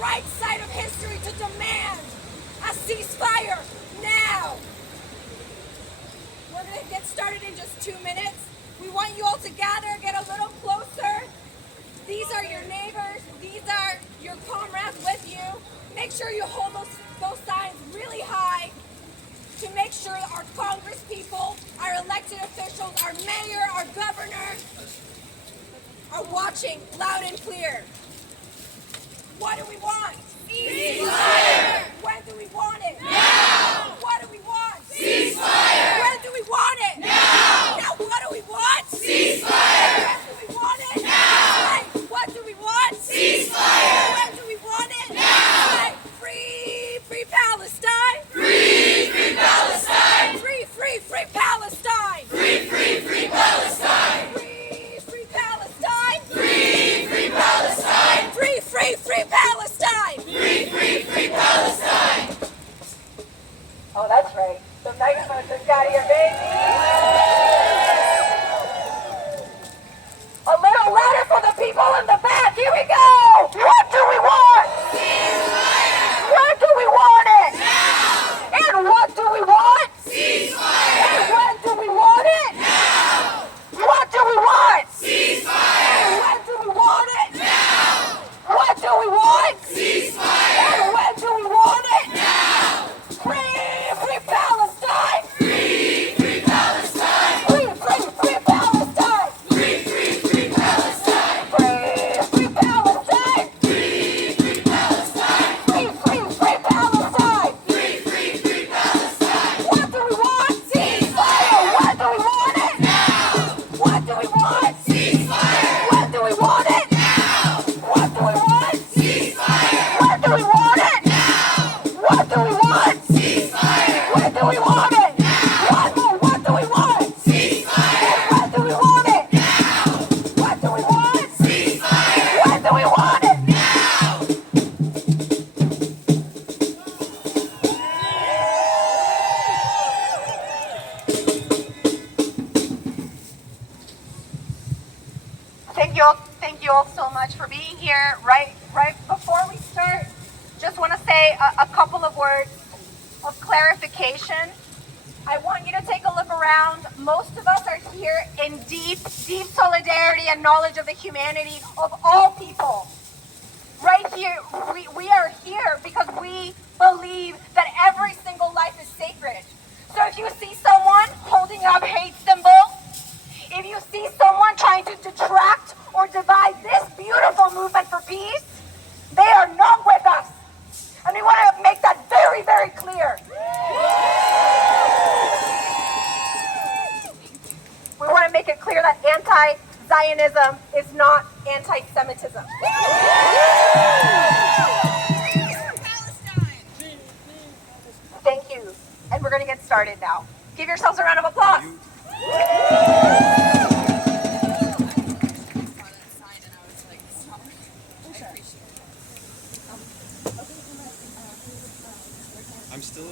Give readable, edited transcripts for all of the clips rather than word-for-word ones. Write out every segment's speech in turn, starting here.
right side of history to demand a ceasefire now. We're going to get started in just 2 minutes. We want you all to gather, get a little closer. These are your neighbors. These are your comrades with you. Make sure you hold those signs really high to make sure that our Congress people, our elected officials, our mayor, our governor are watching loud and clear. What do we want? Ceasefire! When do we want it? Now! What do we want? Ceasefire! When do we want it? Now! Now what do we want? Ceasefire! When do we want it? Now! Right. What do we want? Ceasefire! When do we want it? Now! Right. Free, free Palestine! Free, free Palestine! Free, free, free Palestine! Free, free, free Palestine! Free, free Palestine! Free, free Palestine! Free, free, free Palestine! Free, free, free Palestine! Oh, that's right. The microphone just got here, baby. A little louder for the people in the back. Here we go. What do we want? Ceasefire. When do we want it? Now. And what do we want? Ceasefire. And when do we want it? Now. What do we want? Ceasefire. And when do we want it? Now. What do we want? Ceasefire. And when do we want it? Now. Free, free Palestine. Free, free Palestine. Free, free, free Palestine. Free, free, free Palestine. Free, free Palestine. Free, free Palestine. Free, free, free Palestine. Free, free, free Palestine. What do we want? Ceasefire. When do we want it? Now. What do we want? Ceasefire. When do we want it? Now. What do we want? Ceasefire. When do we want it? Now. What do we want? Ceasefire. When do we want it? Now. What do we want? Ceasefire. When do we want it? Now. What do we want? Ceasefire. When do we want it? Now. Thank you all so much for being here. Right before we start, just want to say a couple of words of clarification. I want you to take a look around. Most of us are here in deep, deep solidarity and knowledge of the humanity of all people. Right here, we are here because we believe that every single life is sacred. So if you see someone holding up hate symbols, if you see someone trying to detract or divide this beautiful movement for peace, they are not with us. And we want to make that very, very clear. We want to make it clear that anti-Zionism is not anti-Semitism. Thank you. And we're going to get started now. Give yourselves a round of applause. I'm still,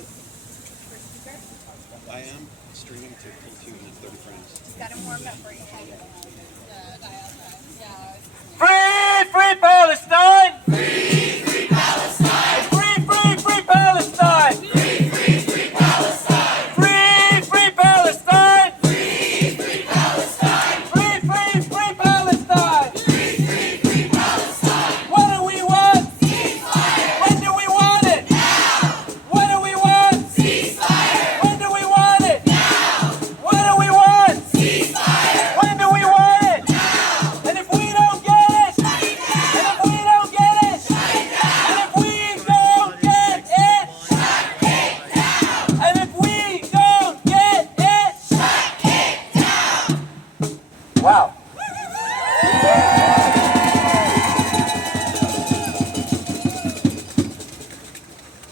I am streaming to P2 and 30 frames. Just got him warmed up for you. Free, free Palestine! Free, free Palestine! Free, free, free Palestine! Free, free, free Palestine! Free, free Palestine! Free, free Palestine! Free, free, free Palestine! Free, free, free Palestine! What do we want? Ceasefire! When do we want it? Now! What do we want? Ceasefire! When do we want it? Now! What do we want? Ceasefire! When do we want it? Now! And if we don't get it, Shut it down! and if we don't get it, Shut it down! and if we don't get it, Shut it down! and if we don't get it, Shut it down! wow.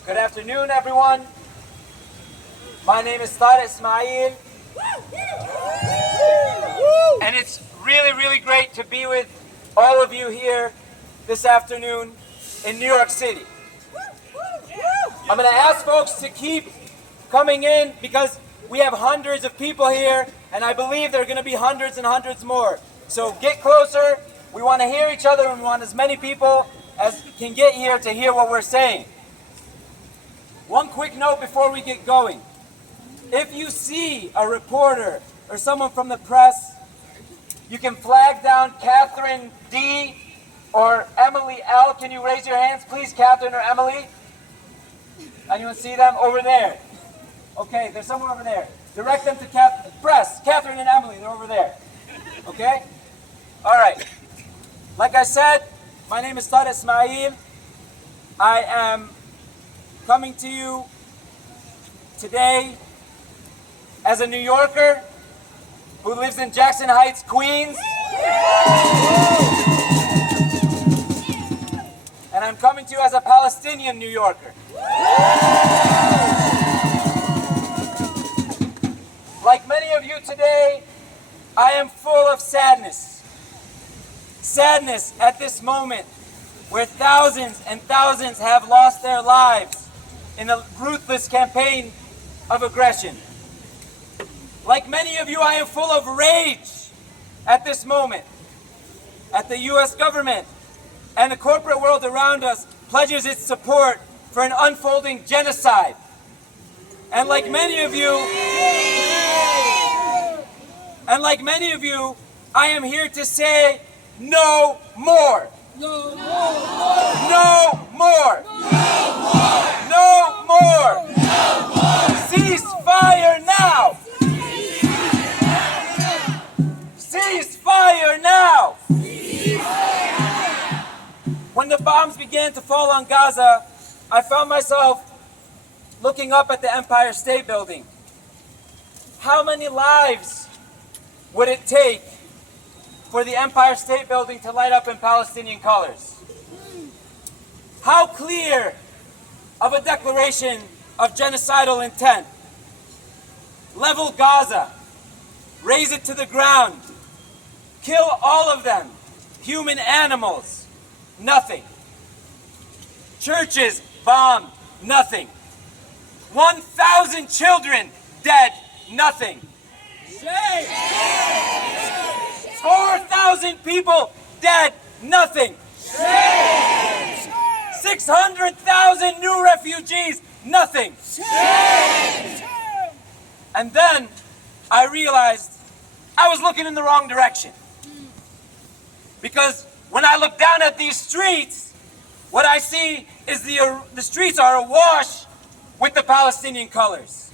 Good afternoon, everyone. My name is Tariq Ismail, and it's really, really great to be with all of you here this afternoon in New York City. I'm going to ask folks to keep coming in because we have hundreds of people here, and I believe there are going to be hundreds and hundreds more. So get closer. We want to hear each other, and we want as many people can get here to hear what we're saying. One quick note before we get going. If you see a reporter or someone from the press, you can flag down Catherine D. or Emily L. Can you raise your hands, please, Catherine or Emily? Anyone see them? Over there. Okay, there's someone over there. Direct them to press. Catherine and Emily, they're over there. Okay? All right. Like I said, my name is Tariq Ismail. I am coming to you today as a New Yorker who lives in Jackson Heights, Queens. And I'm coming to you as a Palestinian New Yorker. Like many of you today, I am full of sadness. Sadness at this moment where thousands and thousands have lost their lives in a ruthless campaign of aggression. Like many of you, I am full of rage at this moment at the U.S. government and the corporate world around us pledges its support for an unfolding genocide. And like many of you, I am here to say no more. No more. No more. No more. Cease fire now. Cease fire now. When the bombs began to fall on Gaza, I found myself looking up at the Empire State Building. How many lives would it take for the Empire State Building to light up in Palestinian colors? How clear of a declaration of genocidal intent? Level Gaza, raze it to the ground, kill all of them, human animals, nothing. Churches bombed, nothing. 1,000 children dead, nothing. 4,000 people dead, nothing. 600,000 new refugees, nothing. And then I realized I was looking in the wrong direction. Because when I look down at these streets, what I see is the streets are awash with the Palestinian colors.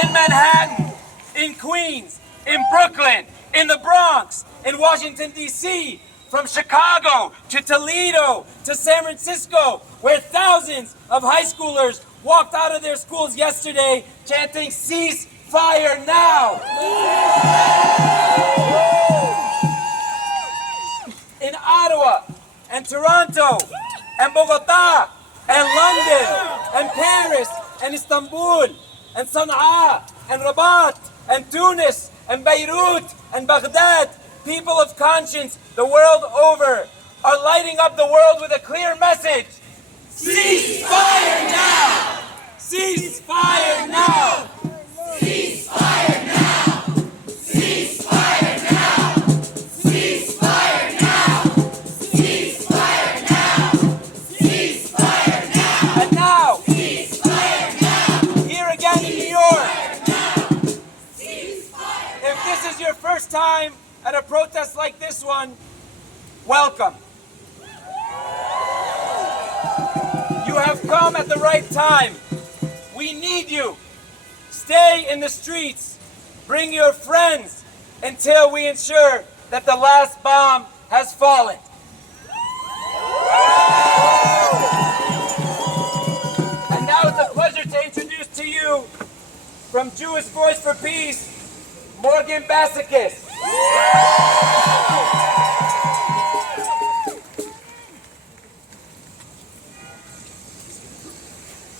In Manhattan, in Queens, in Brooklyn, in the Bronx, in Washington, D.C., from Chicago to Toledo to San Francisco, where thousands of high schoolers walked out of their schools yesterday chanting, "Cease fire now!" In Ottawa and Toronto and Bogota and London and Paris and Istanbul and Sana'a and Rabat and Tunis and Beirut and Baghdad, people of conscience the world over are lighting up the world with a clear message. Cease fire now! Cease fire now! Cease fire now! Cease fire now! Cease fire now! Cease fire now! Cease fire now! And now, Cease fire now! here again in New York, Cease fire! if this is your first time at a protest like this one, welcome. You have come at the right time. We need you. Stay in the streets. Bring your friends until we ensure that the last bomb has fallen. And now it's a pleasure to introduce to you, from Jewish Voice for Peace, Morgan Basakis.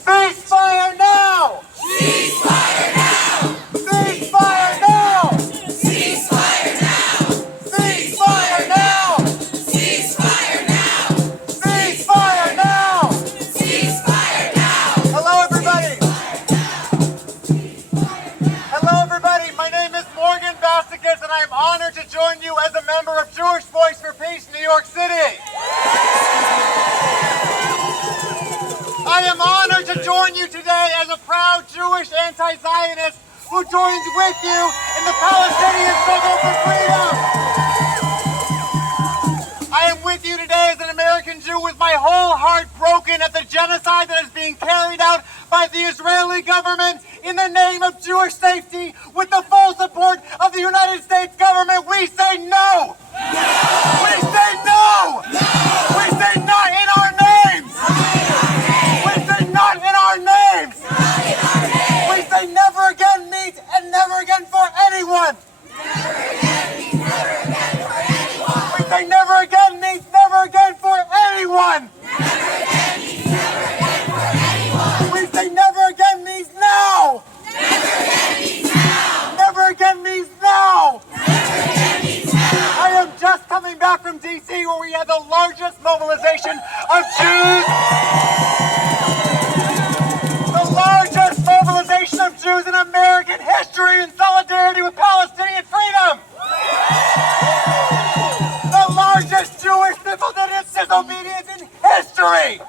Cease fire now! Cease fire now! Cease fire now! Cease fire now! Cease fire now! Cease fire now! Cease fire now! Cease fire now! Hello, everybody. Hello, everybody. My name is Morgan Basakis, and I am honored to join you as a member of Jewish Voice for Peace, New York joins with you in the Palestinian struggle for freedom. I am with you today as an American Jew with my whole heart broken at the genocide that is being carried out by the Israeli government in the name of Jewish safety with the full support of the United States government. We say no! We say no! We say not in our names! We say not in our names! We say never again means and never again for anyone! We say never again means never again for anyone! We say never again means now! Never again means now! I am just coming back from D.C. where we had the largest mobilization of Jews. The largest mobilization of Jews in American history in solidarity with Palestinian freedom. The largest Jewish civil disobedience in history.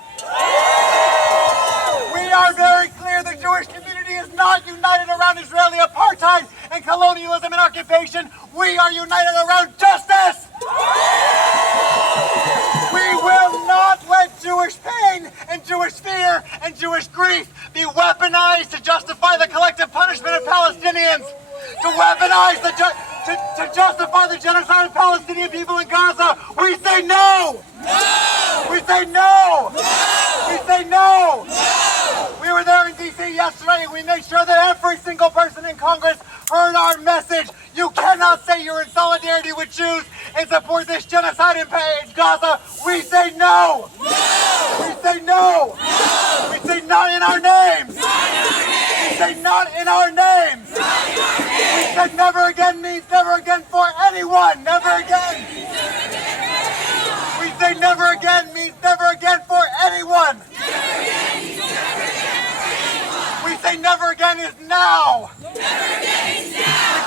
We are very clear the Jewish community is not united around Israeli apartheid and colonialism and occupation. We are united around justice. We will not let Jewish pain and Jewish fear and Jewish grief be weaponized to justify the collective punishment of Palestinians, to weaponize to justify the genocide of Palestinian people in Gaza. We say no! No! We say no! No! We say no! No! We were there in D.C. yesterday and we made sure that every single person in Congress heard our message. You cannot say you're in solidarity with Jews and support this genocide in Gaza. We say no! No! We say no! No! We say not in our names! Not in our names! We say not in our names! Not in our names! We said never again means never again for anyone! Never again! We say never again means never again for anyone! We say never again is now! We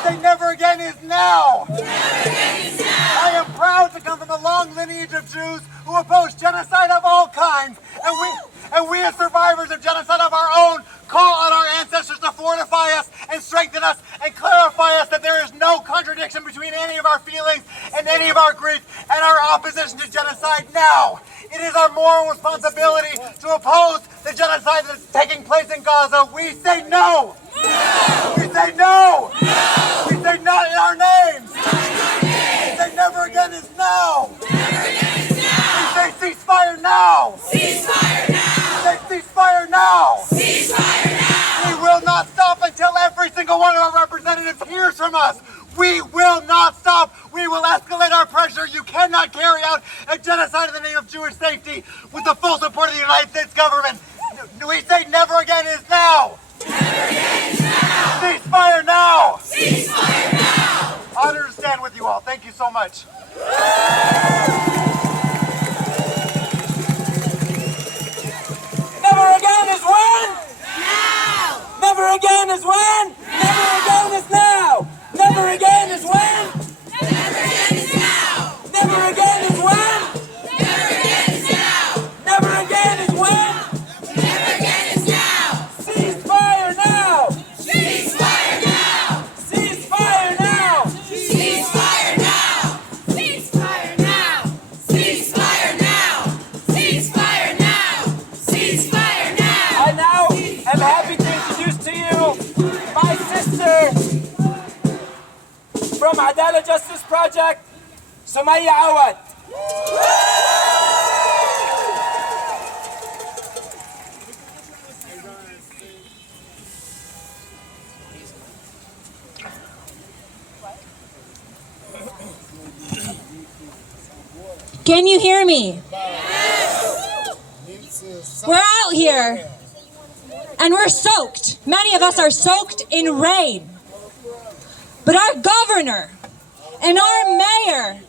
say never again is now! I am proud to come from a long lineage of Jews who oppose genocide of all kinds, and we as survivors of genocide of our own call on our ancestors to fortify us and strengthen us and clarify us that there is no contradiction between any of our feelings and any of our grief and our opposition to genocide now. It is our moral responsibility to oppose the genocide that's taking place in Gaza. We say no! No! We say no! No! We say not in our names! Not in our names! We say never again is now! Never again is now! We say ceasefire now! Ceasefire now! We say ceasefire now! Ceasefire now! We will not stop until every single one of our representatives hears from us. We will not stop. We will escalate our pressure. You cannot carry out a genocide in the name of Jewish safety with the full support of the United States government. We say never again is now. Never again is now. Ceasefire now. Ceasefire now. Honor to stand with you all. Thank you so much. Never again is when? Now! Never again is when? Never again is now! Never again is when? Never again is now! Never again is when? Never again is now! Never again is when? Never again is now! Ceasefire now! Ceasefire now! Ceasefire now! Ceasefire now! Ceasefire now! Ceasefire now! Ceasefire now! Ceasefire now! I now am happy to introduce to you my sister from Adala Justice Project, Sumaya Awad. Can you hear me? We're out here and we're soaked. Many of us are soaked in rain. But our governor and our mayor,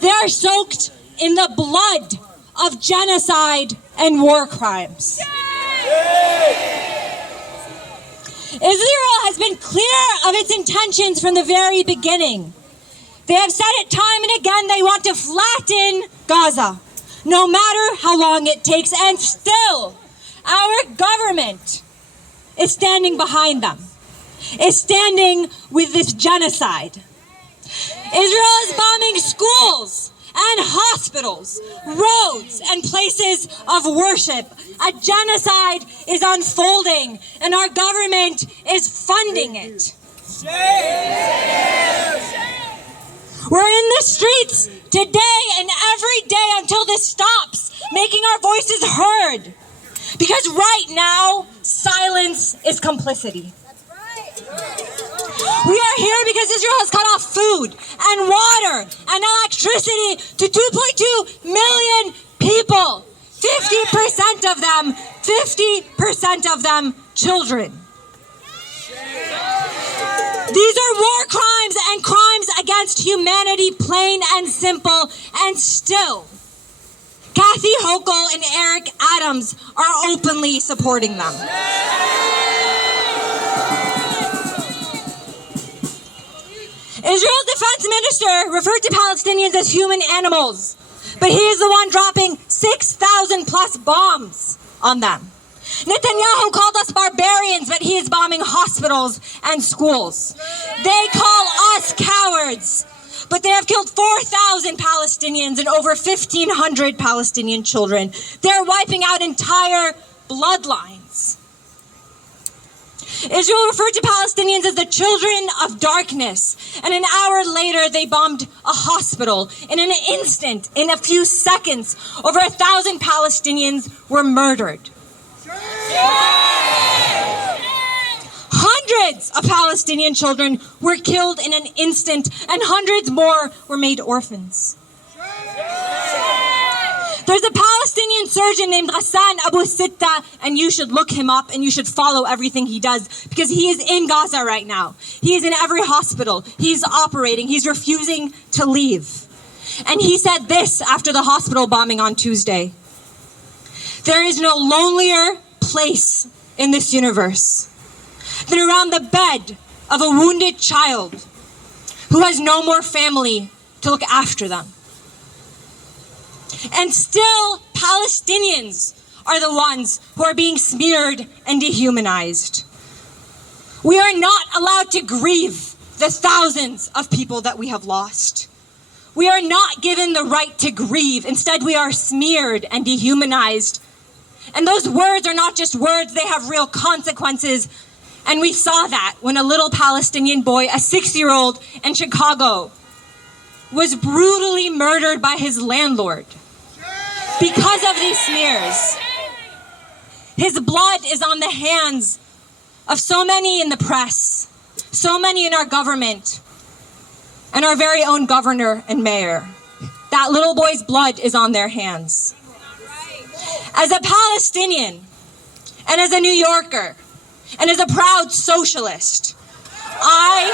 they are soaked in the blood of genocide and war crimes. Israel has been clear of its intentions from the very beginning. They have said it time and again they want to flatten Gaza, no matter how long it takes, and still our government is standing behind them. is standing with this genocide. Israel is bombing schools and hospitals, roads, and places of worship. A genocide is unfolding, and our government is funding it. We're in the streets today and every day until this stops, making our voices heard. Because right now, silence is complicity. We are here because Israel has cut off food and water and electricity to 2.2 million people. 50% of them children. These are war crimes and crimes against humanity, plain and simple, and still, Kathy Hochul and Eric Adams are openly supporting them. Israel's defense minister referred to Palestinians as human animals, but he is the one dropping 6,000 plus bombs on them. Netanyahu called us barbarians, but he is bombing hospitals and schools. They call us cowards, but they have killed 4,000 Palestinians and over 1,500 Palestinian children. They're wiping out entire bloodlines. Israel referred to Palestinians as the children of darkness, and an hour later they bombed a hospital. In an instant, in a few seconds, over 1,000 Palestinians were murdered. Hundreds of Palestinian children were killed in an instant, and hundreds more were made orphans. There's a Palestinian surgeon named Ghassan Abu Sitta, and you should look him up and you should follow everything he does, because he is in Gaza right now. He is in every hospital. He's operating. He's refusing to leave. And he said this after the hospital bombing on Tuesday: "There is no lonelier place in this universe than around the bed of a wounded child who has no more family to look after them." And still, Palestinians are the ones who are being smeared and dehumanized. We are not allowed to grieve the thousands of people that we have lost. We are not given the right to grieve. Instead, we are smeared and dehumanized. And those words are not just words, they have real consequences. And we saw that when a little Palestinian boy, a 6-year-old in Chicago, was brutally murdered by his landlord because of these smears. His blood is on the hands of so many in the press, so many in our government, and our very own governor and mayor. That little boy's blood is on their hands. As a Palestinian, and as a New Yorker, and as a proud socialist, I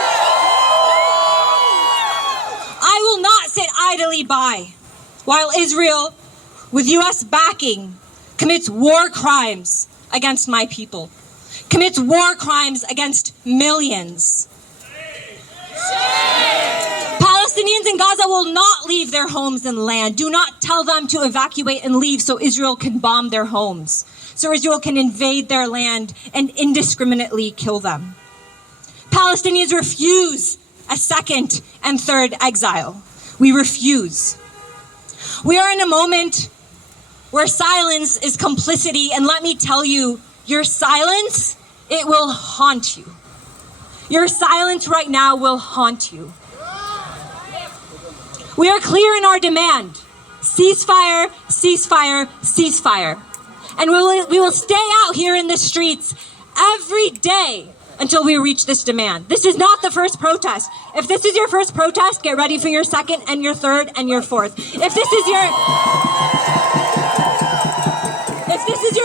will not sit idly by while Israel, with U.S. backing, commits war crimes against my people, commits war crimes against millions. Palestinians in Gaza will not leave their homes and land. Do not tell them to evacuate and leave so Israel can bomb their homes, so Israel can invade their land and indiscriminately kill them. Palestinians refuse a second and third exile. We refuse. We are in a moment where silence is complicity, and let me tell you, your silence, it will haunt you. Your silence right now will haunt you. We are clear in our demand: ceasefire, ceasefire, ceasefire. And we will stay out here in the streets every day until we reach this demand. This is not the first protest. If this is your first protest, get ready for your second and your third and your fourth. If this is your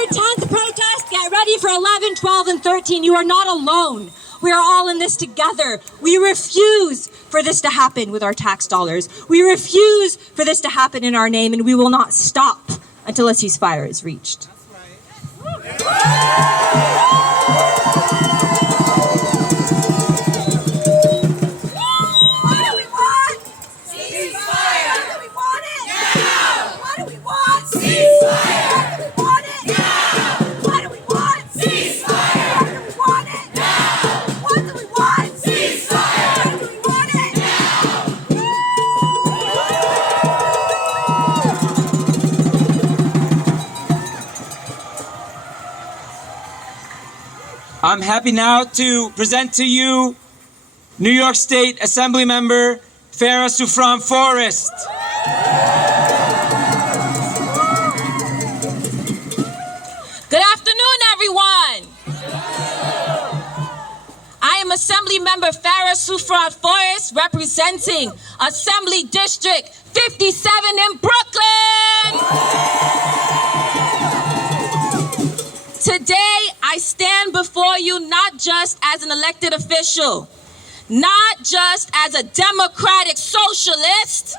10th protest, get ready for 11, 12, and 13. You are not alone. We are all in this together. We refuse for this to happen with our tax dollars. We refuse for this to happen in our name, and we will not stop until a ceasefire is reached. Ceasefire! I'm happy now to present to you New York State Assembly Member Farah Soufran Forrest. Good afternoon, everyone. I am Assembly Member Farah Soufran Forrest, representing Assembly District 57 in Brooklyn. Today, I stand before you not just as an elected official, not just as a democratic socialist,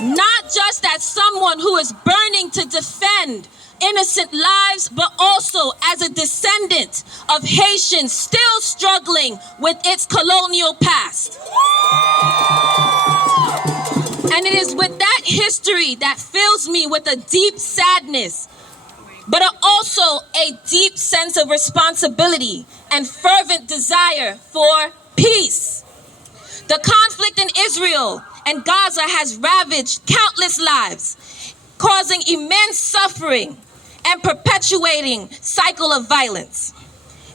not just as someone who is burning to defend innocent lives, but also as a descendant of Haitians still struggling with its colonial past. And it is with that history that fills me with a deep sadness, but also a deep sense of responsibility and fervent desire for peace. The conflict in Israel and Gaza has ravaged countless lives, causing immense suffering and perpetuating cycle of violence.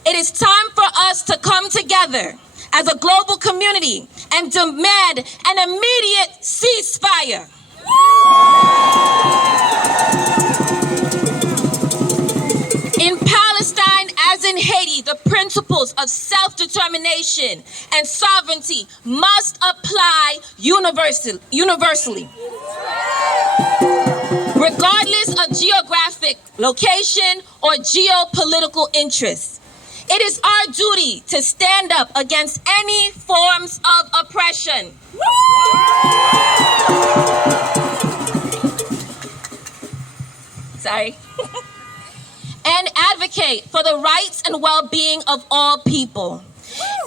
It is time for us to come together as a global community and demand an immediate ceasefire. In Palestine, as in Haiti, the principles of self-determination and sovereignty must apply universally. Regardless of geographic location or geopolitical interests. It is our duty to stand up against any forms of oppression. And advocate for the rights and well-being of all people.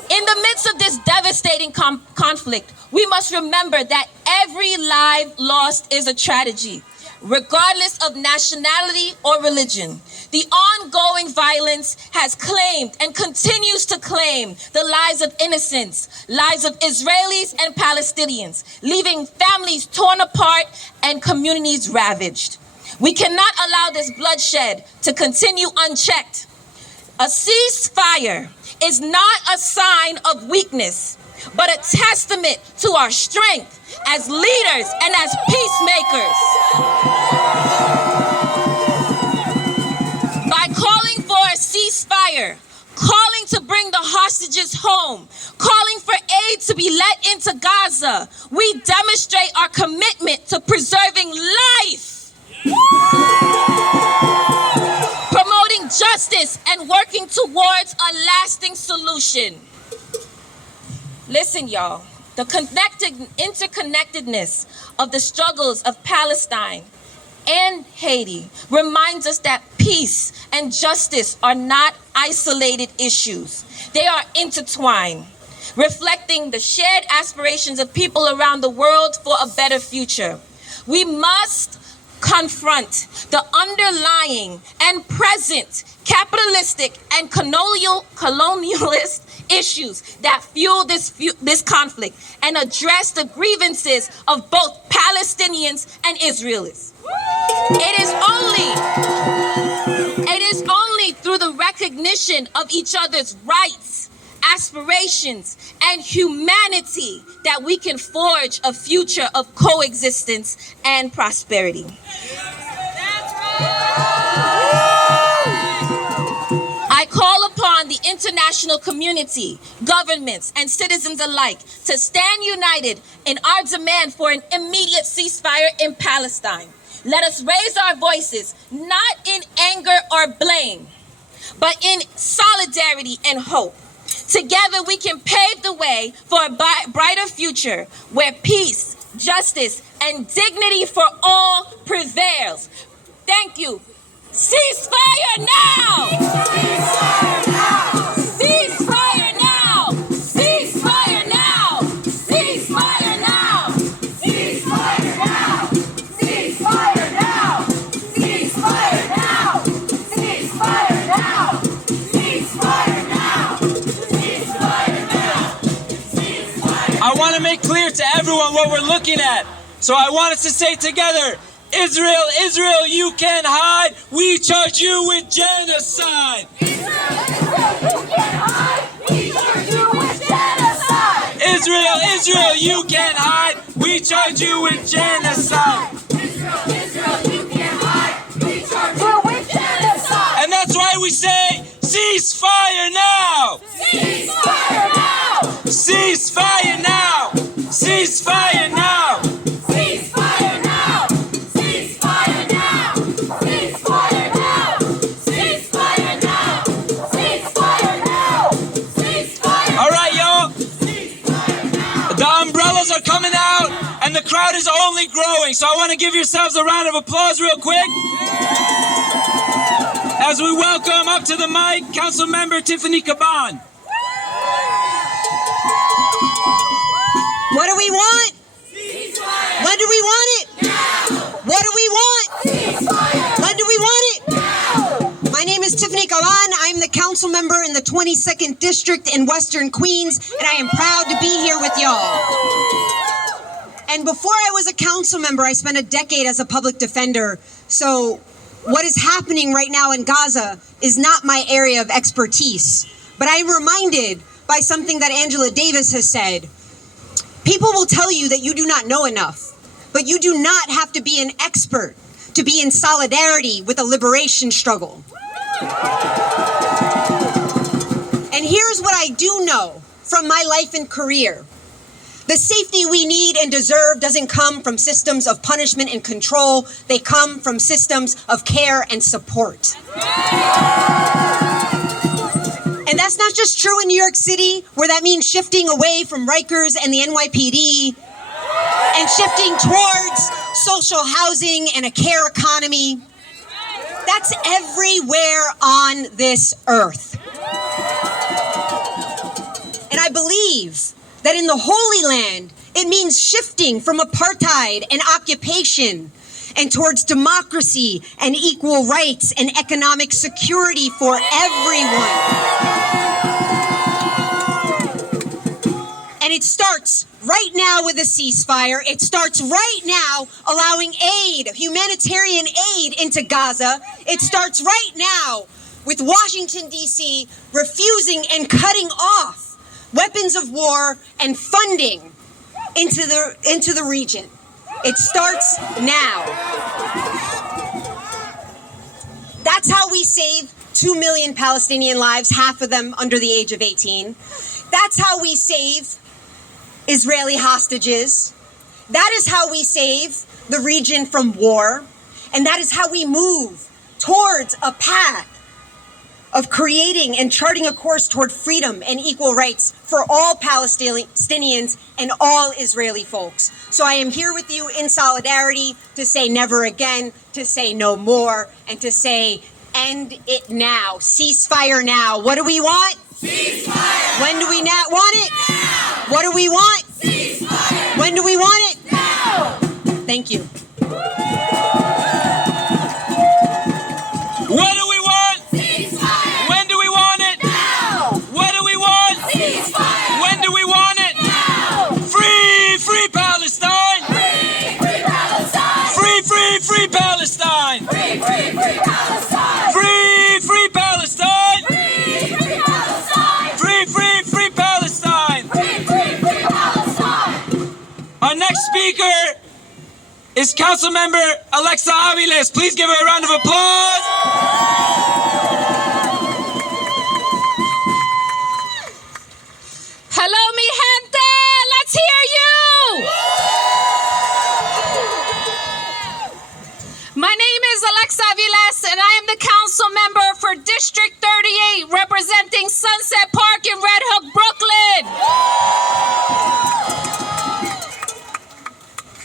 In the midst of this devastating conflict, we must remember that every life lost is a tragedy, regardless of nationality or religion. The ongoing violence has claimed and continues to claim the lives of innocents, lives of Israelis and Palestinians, leaving families torn apart and communities ravaged. We cannot allow this bloodshed to continue unchecked. A ceasefire is not a sign of weakness, but a testament to our strength as leaders and as peacemakers. By calling for a ceasefire, calling to bring the hostages home, calling for aid to be let into Gaza, we demonstrate our commitment to preserving life, promoting justice, and working towards a lasting solution. Listen, y'all, the interconnectedness of the struggles of Palestine and Haiti reminds us that peace and justice are not isolated issues. They are intertwined, reflecting the shared aspirations of people around the world for a better future. We must confront the underlying and present capitalistic and colonialist issues that fuel this conflict and address the grievances of both Palestinians and Israelis. It is only through the recognition of each other's rights, aspirations, and humanity that we can forge a future of coexistence and prosperity. I call upon the international community, governments, and citizens alike to stand united in our demand for an immediate ceasefire in Palestine. Let us raise our voices, not in anger or blame, but in solidarity and hope. Together we can pave the way for a brighter future where peace, justice, and dignity for all prevails. Thank you. Ceasefire now! Ceasefire now! Ceasefire now! Ceasefire now! Ceasefire now! Ceasefire now! Ceasefire now! Ceasefire now! Ceasefire now! Ceasefire now! Ceasefire now! Ceasefire! I want to make clear to everyone what we're looking at. So I want us to say together, Israel, Israel, you can't hide. We charge you with genocide. Israel, Israel, you can't hide. We charge you with genocide. And that's why we say, ceasefire now! Ceasefire now! Ceasefire now! Ceasefire now! Ceasefire now! Ceasefire now! Ceasefire now! Ceasefire now! Ceasefire now! Ceasefire! All right, y'all. The umbrellas are coming out, and the crowd is only growing. So I want to give yourselves a round of applause real quick. As we welcome up to the mic, Council Member Tiffany Caban. What do we want? Ceasefire! When do we want it? Now! What do we want? Ceasefire! When do we want it? Now! My name is Tiffany Caban. I'm the council member in the 22nd District in Western Queens, and I am proud to be here with y'all. And before I was a council member, I spent a decade as a public defender. So what is happening right now in Gaza is not my area of expertise. But I'm reminded by something that Angela Davis has said. People will tell you that you do not know enough, but you do not have to be an expert to be in solidarity with a liberation struggle. And here's what I do know from my life and career. The safety we need and deserve doesn't come from systems of punishment and control. They come from systems of care and support. And that's not just true in New York City, where that means shifting away from Rikers and the NYPD and shifting towards social housing and a care economy. That's everywhere on this earth. And I believe that in the Holy Land, it means shifting from apartheid and occupation and towards democracy and equal rights and economic security for everyone. And it starts right now with a ceasefire. It starts right now allowing aid, humanitarian aid into Gaza. It starts right now with Washington, D.C. refusing and cutting off weapons of war and funding into the region. It starts now. That's how we save 2 million Palestinian lives, half of them under the age of 18. That's how we save Israeli hostages. That is how we save the region from war. And that is how we move towards a path of creating and charting a course toward freedom and equal rights for all Palestinians and all Israeli folks. So I am here with you in solidarity to say never again, to say no more, and to say end it now. Ceasefire now. What do we want? Ceasefire! When do we not want it? Now! What do we want? Ceasefire! When do we want it? Now! Thank you. What do we want? Ceasefire! When do we want it? Now! What do we want? Ceasefire! When do we want it? Now! Free, free Palestine! Free, free Palestine! Free, free, free Palestine! Free, free, free Palestine! Free, free Palestine! Free, free Palestine! Free, free, free Palestine! Free, free, free Palestine! Our next speaker is Councilmember Alexa Aviles. Please give her a round of applause. Hello, mi gente. Let's hear you. My name is Alexa Aviles, and I am the council member for District 38, representing Sunset Park in Red Hook, Brooklyn.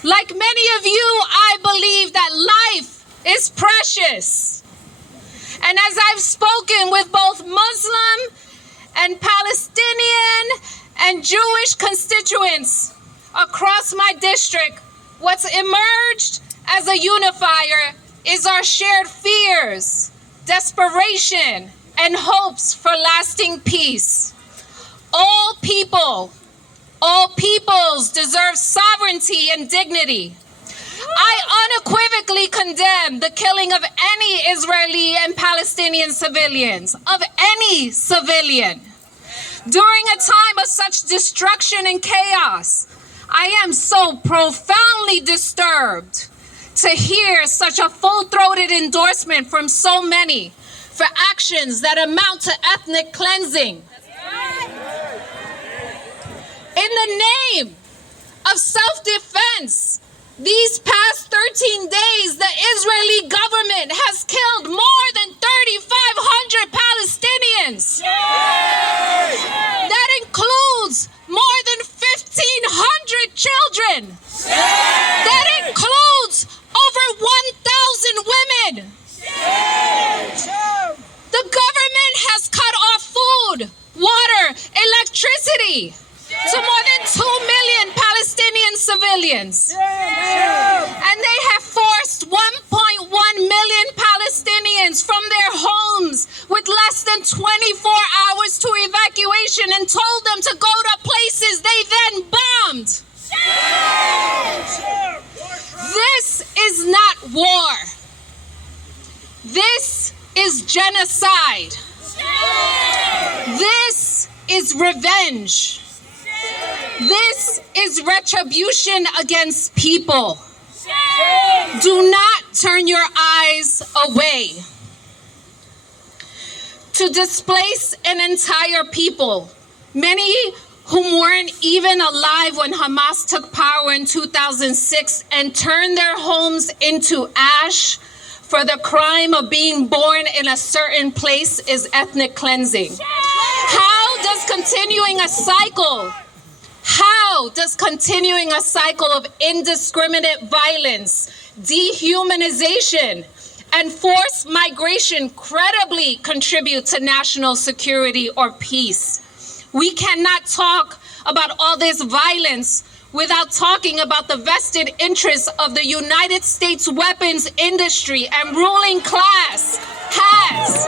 Like many of you, I believe that life is precious. And as I've spoken with both Muslim and Palestinian and Jewish constituents across my district, what's emerged as a unifier is our shared fears, desperation, and hopes for lasting peace. All peoples deserve sovereignty and dignity. I unequivocally condemn the killing of any Israeli and Palestinian civilians, of any civilian. During a time of such destruction and chaos, I am so profoundly disturbed to hear such a full-throated endorsement from so many for actions that amount to ethnic cleansing. In the name of self-defense, these past 13 days, the Israeli government has killed more than 3,500 Palestinians. That includes more than 1,500 children. That includes over 1,000 women. The government has cut off food, water, electricity to more than 2 million Palestinian civilians. And they have forced 1.1 million Palestinians from their homes with less than 24 hours to evacuation and told them to go to places they then bombed. This is not war. This is genocide. This is revenge. This is retribution against people. Do not turn your eyes away. To displace an entire people, many whom weren't even alive when Hamas took power in 2006 and turned their homes into ash for the crime of being born in a certain place, is ethnic cleansing. How does continuing a cycle of indiscriminate violence, dehumanization, and forced migration credibly contribute to national security or peace? We cannot talk about all this violence without talking about the vested interests of the United States weapons industry and ruling class has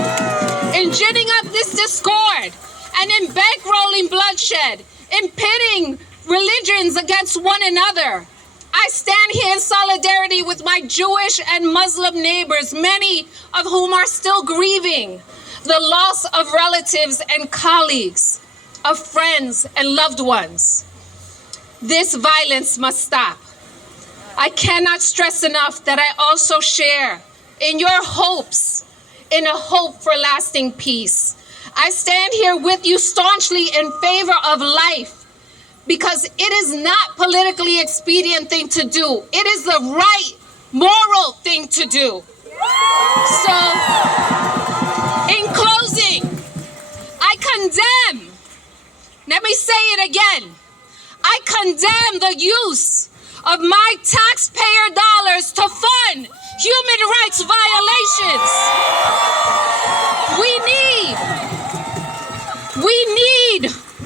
in ginning up this discord and in bankrolling bloodshed, in pitting religions against one another. I stand here in solidarity with my Jewish and Muslim neighbors, many of whom are still grieving the loss of relatives and colleagues, of friends and loved ones. This violence must stop. I cannot stress enough that I also share in your hopes, in a hope for lasting peace. I stand here with you staunchly in favor of life, because it is not politically expedient thing to do. It is the right, moral thing to do. So, in closing, I condemn, let me say it again, I condemn the use of my taxpayer dollars to fund human rights violations.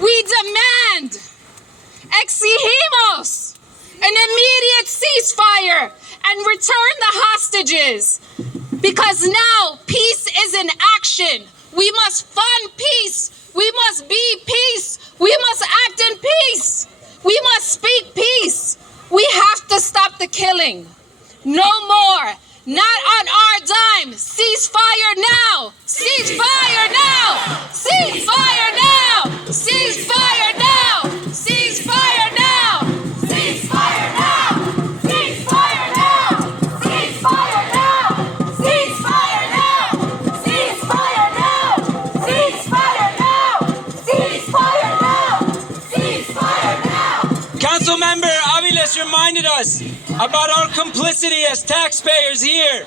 We demand exigimos, an immediate ceasefire, and return the hostages. Because now peace is in action. We must fund peace. We must be peace. We must act in peace. We must speak peace. We have to stop the killing. No more. Not on our dime. Ceasefire now. Ceasefire now. Ceasefire now. Ceasefire now. Ceasefire now. Ceasefire now! Ceasefire now! Ceasefire now! Ceasefire now! Ceasefire now! Ceasefire now! Ceasefire now! Ceasefire now! Council Member Aviles reminded us about our complicity as taxpayers here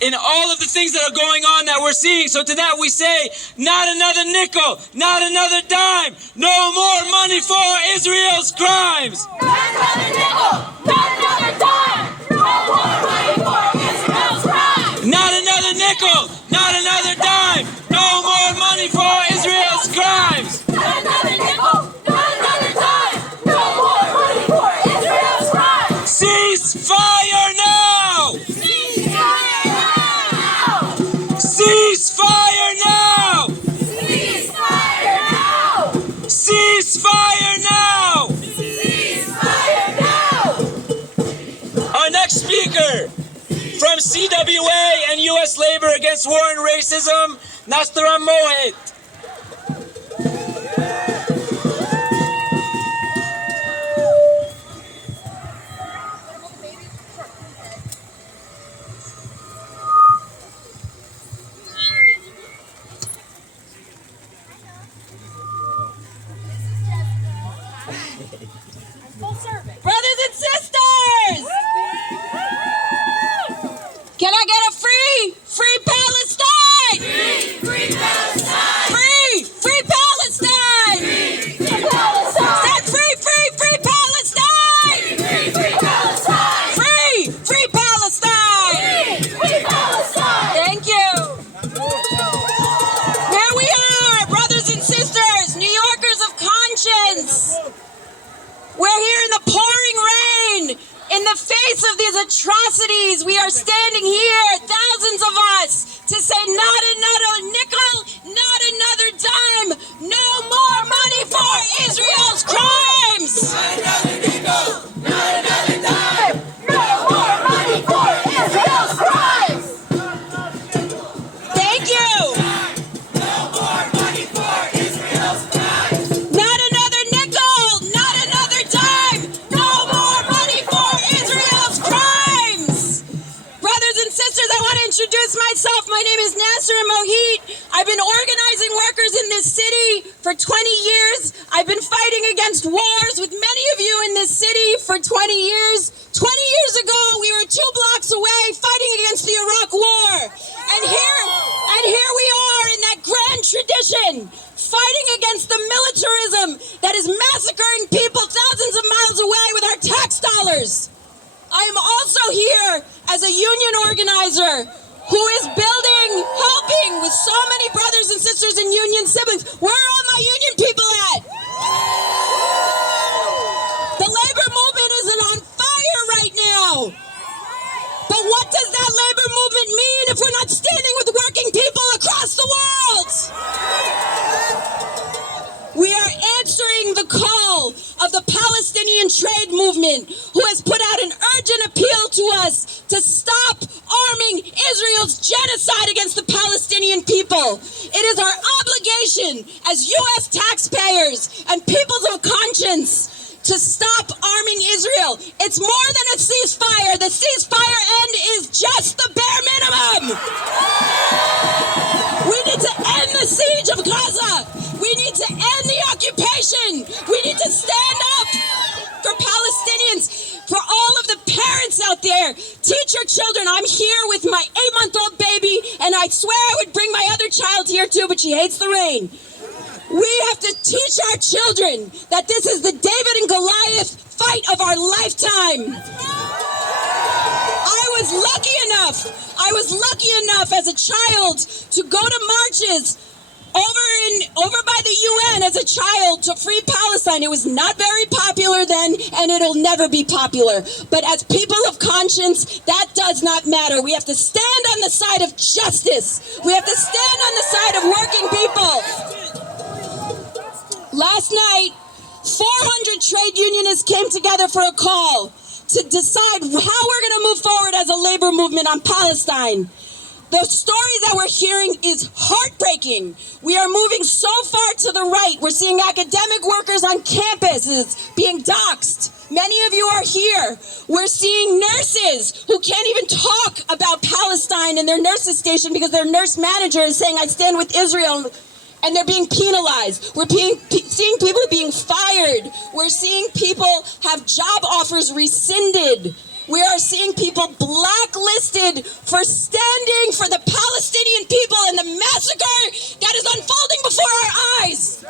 in all of the things that are going on that we're seeing. So to that we say, not another nickel, not another dime, no more money for Israel's crimes. Not another nickel! Not another dime! No more money for Israel's crimes! Not another nickel, not another dime, no more money for Israel's crimes. Not another nickel! Not another dime! No more money for Israel's crimes! Ceasefire now! Ceasefire now! Ceasefire now! Ceasefire now! Ceasefire now! Ceasefire now! against war and racism. Nastra Mohet. Brothers and sisters! Can I get a free Palestine? Free Palestine! Free Palestine! Free Palestine! Stand free Palestine! Free Palestine! Free Palestine! Free Palestine! Thank you. Here we are, brothers and sisters, New Yorkers of conscience. We're here in the pouring rain, in the face of these atrocities. We are standing here, thousands of us, to say not another nickel, not another dime, no more money for Israel's crimes. Not another nickel, not another dime, no more money for Israel's crimes. Thank you. No more money for Israel's crimes. Not another nickel, not another dime, no more money for Israel's crimes. Brothers and sisters, I want to introduce myself. My name is Nasser Mohit. I've been organizing workers in this city for 20 years. I've been fighting against wars with many of you in this city for 20 years. 20 years ago, we were 2 blocks away fighting against the Iraq War. And here we are in that grand tradition, fighting against the militarism that is massacring people thousands of miles away with our tax dollars. I am also here as a union organizer who is helping with so many brothers and sisters and union siblings. Where are all my union people at? The labor movement isn't on fire right now. But what does that labor movement mean if we're not standing with working people across the world? We are answering the call of the Palestinian trade movement, who has put out an urgent appeal to us to stop arming Israel's genocide against the Palestinian people. It is our obligation as U.S. taxpayers and peoples of conscience to stop arming Israel. It's more than a ceasefire. The ceasefire end is just the bare minimum. We need to end the siege of Gaza. We need to end the occupation. We need to stand up for Palestinians, for all of the parents out there. Teach your children. I'm here with my 8-month-old baby, and I swear I would bring my other child here too, but she hates the rain. We have to teach our children that this is the David and Goliath fight of our lifetime. I was lucky enough as a child to go to marches over by the UN as a child to free Palestine. It was not very popular then, and it'll never be popular. But as people of conscience, that does not matter. We have to stand on the side of justice. We have to stand on the side of working people. Last night, 400 trade unionists came together for a call to decide how we're going to move forward as a labor movement on Palestine. The story that we're hearing is heartbreaking. We are moving so far to the right. We're seeing academic workers on campuses being doxxed. Many of you are here. We're seeing nurses who can't even talk about Palestine in their nurses station because their nurse manager is saying, I stand with Israel, and they're being penalized. We're seeing people being fired. We're seeing people have job offers rescinded. We are seeing people blacklisted for standing for the Palestinian people and the massacre that is unfolding before our eyes.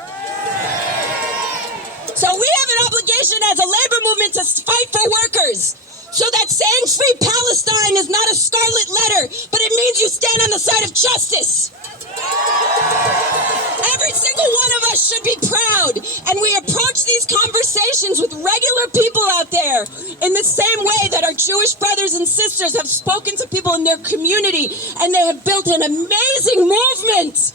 So we have an obligation as a labor movement to fight for workers, so that saying free Palestine is not a scarlet letter, but it means you stand on the side of justice. Every single one of us should be proud, and we approach these conversations with regular people out there in the same way that our Jewish brothers and sisters have spoken to people in their community, and they have built an amazing movement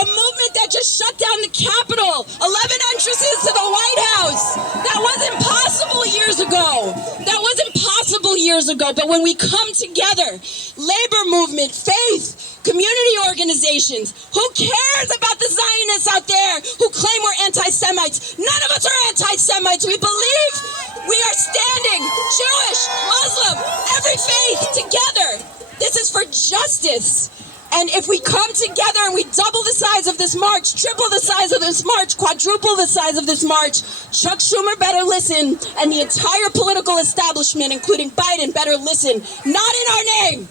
A movement that just shut down the Capitol, 11 entrances to the White House. That wasn't possible years ago. That wasn't possible years ago. But when we come together, labor movement, faith, community organizations, who cares about the Zionists out there who claim we're anti-Semites? None of us are anti-Semites. We believe we are standing, Jewish, Muslim, every faith together. This is for justice. And if we come together and we double the size of this march, triple the size of this march, quadruple the size of this march, Chuck Schumer better listen, and the entire political establishment, including Biden, better listen. Not in our name.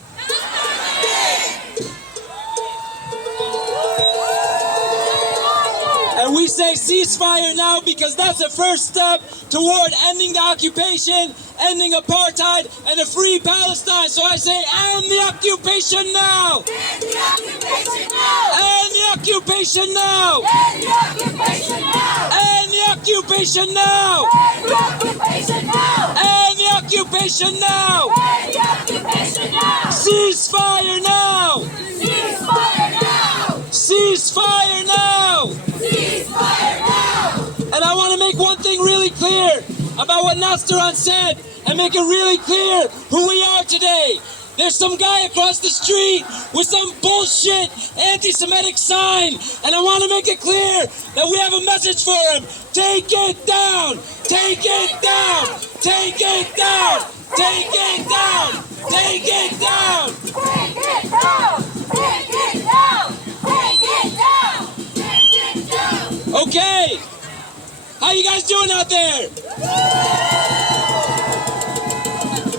And we say ceasefire now because that's the first step toward ending the occupation, ending apartheid, and a free Palestine. So I say, end the occupation now! End the occupation now! End the occupation now! End the occupation now! End the occupation now! End the occupation now! End the occupation now! End the occupation now! Ceasefire now! Ceasefire now! Ceasefire now! Ceasefire now! And I want to make one thing really clear about what Nastaran said, and make it really clear who we are today. There's some guy across the street with some bullshit anti-Semitic sign, and I want to make it clear that we have a message for him. Take it down! Take it down! Take it down! Take it down! Take it down! Take it down! Take it down! Take it down! Take it down! Okay! How you guys doing out there?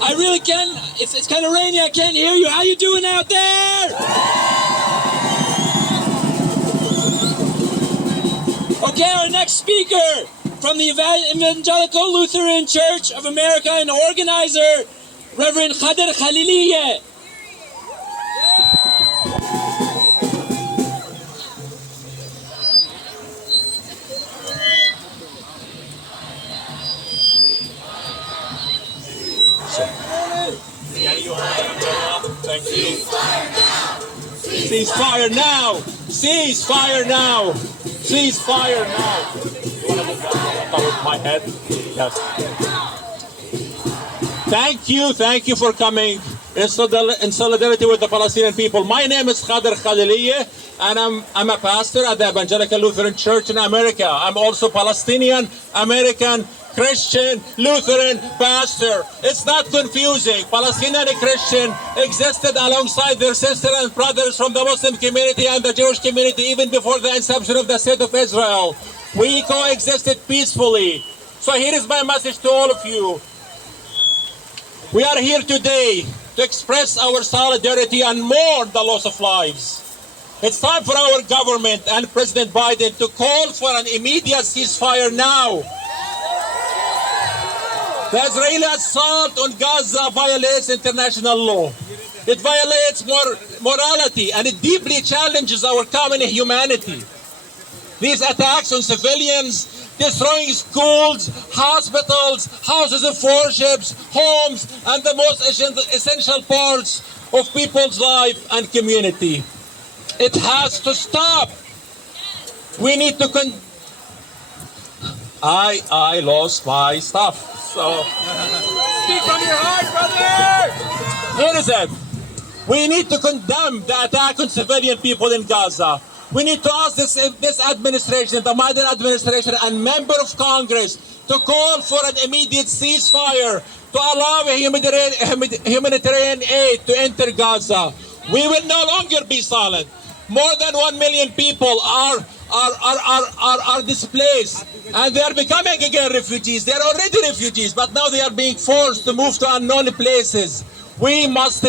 I really can't, it's kind of rainy, I can't hear you. How you doing out there? Okay, our next speaker from the Evangelical Lutheran Church of America and organizer, Reverend Khader Khaliliye. Thank you. Ceasefire now! Ceasefire now! Ceasefire now! You want to move down on top of my head? Yes. Thank you for coming in solidarity with the Palestinian people. My name is Khader Khaliliye, and I'm a pastor at the Evangelical Lutheran Church in America. I'm also Palestinian, American, Christian, Lutheran, pastor. It's not confusing. Palestinian and Christian existed alongside their sisters and brothers from the Muslim community and the Jewish community even before the inception of the State of Israel. We coexisted peacefully. So here is my message to all of you. We are here today to express our solidarity and mourn the loss of lives. It's time for our government and President Biden to call for an immediate ceasefire now. The Israeli assault on Gaza violates international law. It violates morality, and it deeply challenges our common humanity. These attacks on civilians, destroying schools, hospitals, houses of worships, homes, and the most essential parts of people's life and community. It has to stop. We need to I lost my stuff. So Speak from your heart, brother! here is it. We need to condemn the attack on civilian people in Gaza. We need to ask this administration, the Biden administration, and member of Congress to call for an immediate ceasefire to allow a humanitarian aid to enter Gaza. We will no longer be silent. More than 1 million people are displaced, and they are becoming again refugees. They are already refugees, but now they are being forced to move to unknown places. We must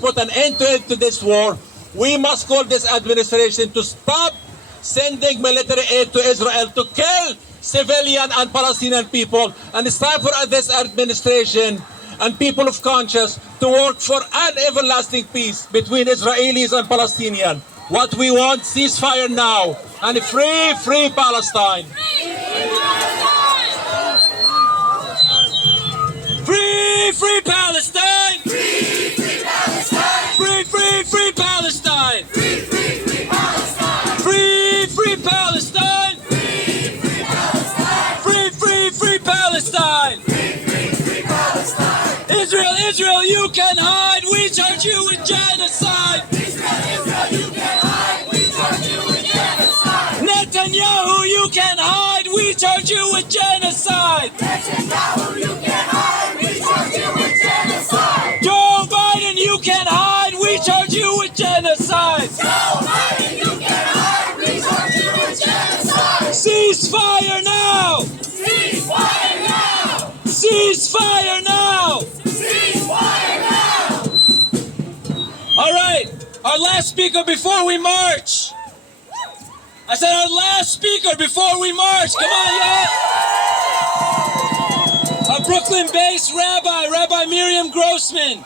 put an end to this war. We must call this administration to stop sending military aid to Israel to kill civilian and Palestinian people. And it's time for this administration and people of conscience to work for an everlasting peace between Israelis and Palestinians. What we want, ceasefire now, and free Palestine. Free Palestine! Free Palestine! Free Palestine! Free Palestine! Israel, Israel, you can hide! We charge you with genocide! Netanyahu, you can hide! We charge you with genocide! Joe Biden, you can hide! We charge you with genocide! Ceasefire now! Ceasefire now! Ceasefire now! Ceasefire now! All right, our last speaker before we march. I said our last speaker before we march. Come on, y'all. Our Brooklyn-based Rabbi Miriam Grossman.